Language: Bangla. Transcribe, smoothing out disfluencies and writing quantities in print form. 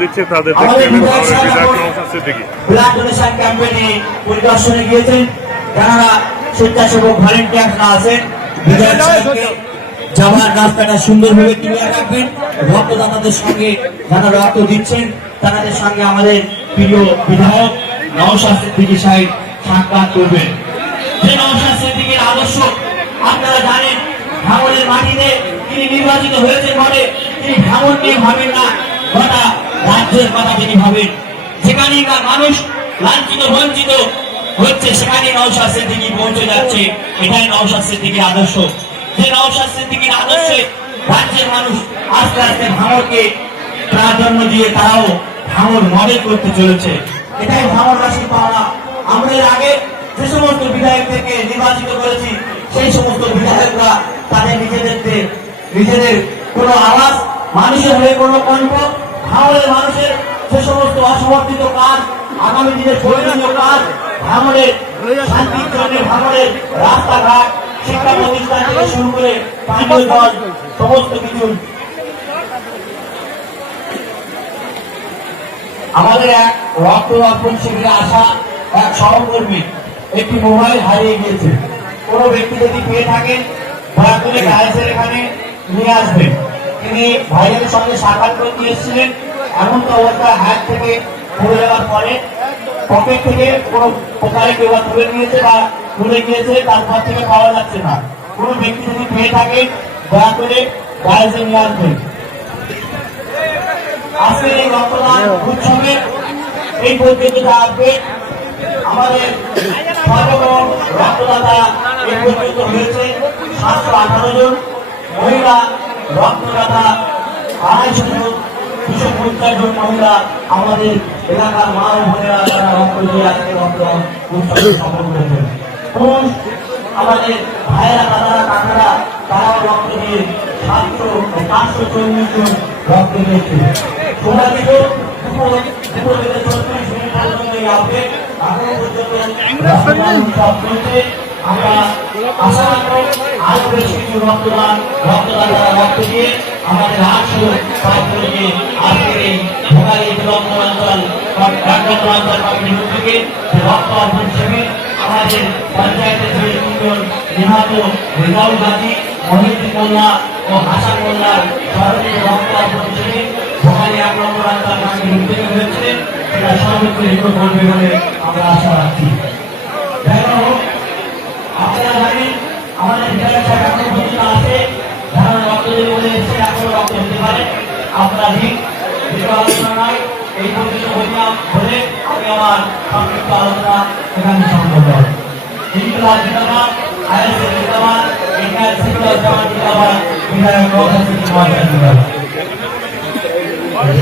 দিচ্ছে তাদের দেখতে বিধায়ক নওশাদ সিদ্দিকী ব্লাড ডোনেশন ক্যাম্পেইনে পরিদর্শনে গিয়েছেন। যারা স্বেচ্ছাসেবক ভলেন্টিয়াররা আছেন বিধায়ক সাহেবকে যাওয়ার রাস্তাটা সুন্দরভাবে ক্লিয়ার রাখবেন। রক্তদাতাদের সঙ্গে যারা রক্ত দিচ্ছেন তাদের সঙ্গে আমাদের প্রিয় বিধায়ক নওশাদ সিদ্দিকী সাহেব সাক্ষাৎ করবেন। যে নওশাদ সিদ্দিকীর আদর্শ আপনারা জানেন, ভাঙনের মাটিতে তিনি নির্বাচিত হয়েছেন বলে তিনি ভাঙন নিয়ে ভাবেন না, গোটা রাজ্যের কথা তিনি ভাবেন। যেখানেই মানুষ লাঞ্ছিত বঞ্চিত হচ্ছে সেখানে নওশাদ সিদ্দিকী পৌঁছে যাচ্ছে। এটাই নওশাদ সিদ্দিকীর আদর্শ। যে নওশাদ সিদ্দিকীর আদর্শে রাজ্যের মানুষ আস্তে আস্তে ভাঙনকে প্রাধান্য দিয়ে তারাও ভাঙন মডেল করতে চলেছে। এটাই ভাঙনবাসীর পাওনা। আমরা এর আগে যে সমস্ত বিধায়কদেরকে নির্বাচিত করেছি সেই সমস্ত বিধায়করা তাদের নিজেদের কোনো আওয়াজ, মানুষের হয়ে কোনো কণ্ঠ, ভাঙনের মানুষের যে সমস্ত অসমর্থিত কাজ, আগামী দিনের প্রয়োজনীয় কাজ, ভাঙনের শান্তির জন্য ভাঙনের রাস্তাঘাট, শিক্ষা প্রতিষ্ঠান থেকে শুরু করে পানীয় জল সমস্ত কিছু। আমাদের এক রক্ত অর্পণ শিবিরে আসা এক সহকর্মী একটি মোবাইল হারিয়ে গিয়েছে। কোনো ব্যক্তি যদি পেয়ে থাকেন দয়া করে গায়েসের এখানে নিয়ে আসবেন। তিনি ভাইয়ের সঙ্গে সাক্ষাৎ করতে এসেছিলেন। এমন তো অবস্থা হাত থেকে পড়ে যাওয়ার পরে পকেট থেকে কোনো প্রকারে কেউ তুলে নিয়েছে বা তুলে গিয়েছে, তারপর থেকে পাওয়া যাচ্ছে না। কোনো ব্যক্তি যদি পেয়ে থাকেন দয়া করে গায়েসে নিয়ে আসবেন। আজকের এই রক্তদান উৎসবে এই পদ্ধতিটা আসবে। আমাদের সর্বমোট রক্তদাতা এই পর্যন্ত হয়েছে 718 জন, মহিলা রক্তদাতা 250 জন, 250 জন মহিলা আমাদের এলাকার মা ও বোনেরা যারা রক্ত দিয়ে আজকে রক্তদান উৎসবে সফল করেছেন। পুরুষ আমাদের ভাইয়েরা দাদারা কাকারা তারাও রক্ত দিয়ে 540 জন রক্ত দিয়েছে। সবাইকে দুপুর থেকে 34 মিনিট পর্যন্ত আসবে। এখনো পর্যন্ত সব চলছে। আমরা আশা রাখবো আরো বেশি কিছু রক্তদাতারা রক্ত দিয়ে আমাদের 800 পাইপগুলোকে আজকের এই ভোগালী অঞ্চল কমিটির থেকে রক্ত অর্পণ শিবির আমাদের পঞ্চায়েতের যে তিনজন নিহত রেজাউল গাজী, মহিউদ্দিন মোল্লা ও হাসান মোল্লার স্মরণে রক্ত অর্পণ শিবির ভোগালী 1 নম্বর অঞ্চল কমিটির উদ্যোগে হয়েছে। সেটা সর্বোচ্চ রিপোর্ট করবে বলে আমরা আশা রাখছি। আপনারা জানেন আমাদের বিধায়ক সাহেব এখনো পর্যন্ত আছে, যারা রক্ত দেবে বলে এসে এখনো রক্ত দিতে পারে। আপনারা ঠিক আলোচনা নয়, এই পর্যন্ত বললাম বলে আমি আমার সংক্ষিপ্ত আলোচনা এখানে সমাপ্ত করব। ইনকলাব জিন্দাবাদ, আইএসএফ জিন্দাবাদ, এনআইএসএফ জিন্দাবাদ, বিধায়ক নওশাদ সিদ্দিকী মহাশয় জিন্দাবাদ।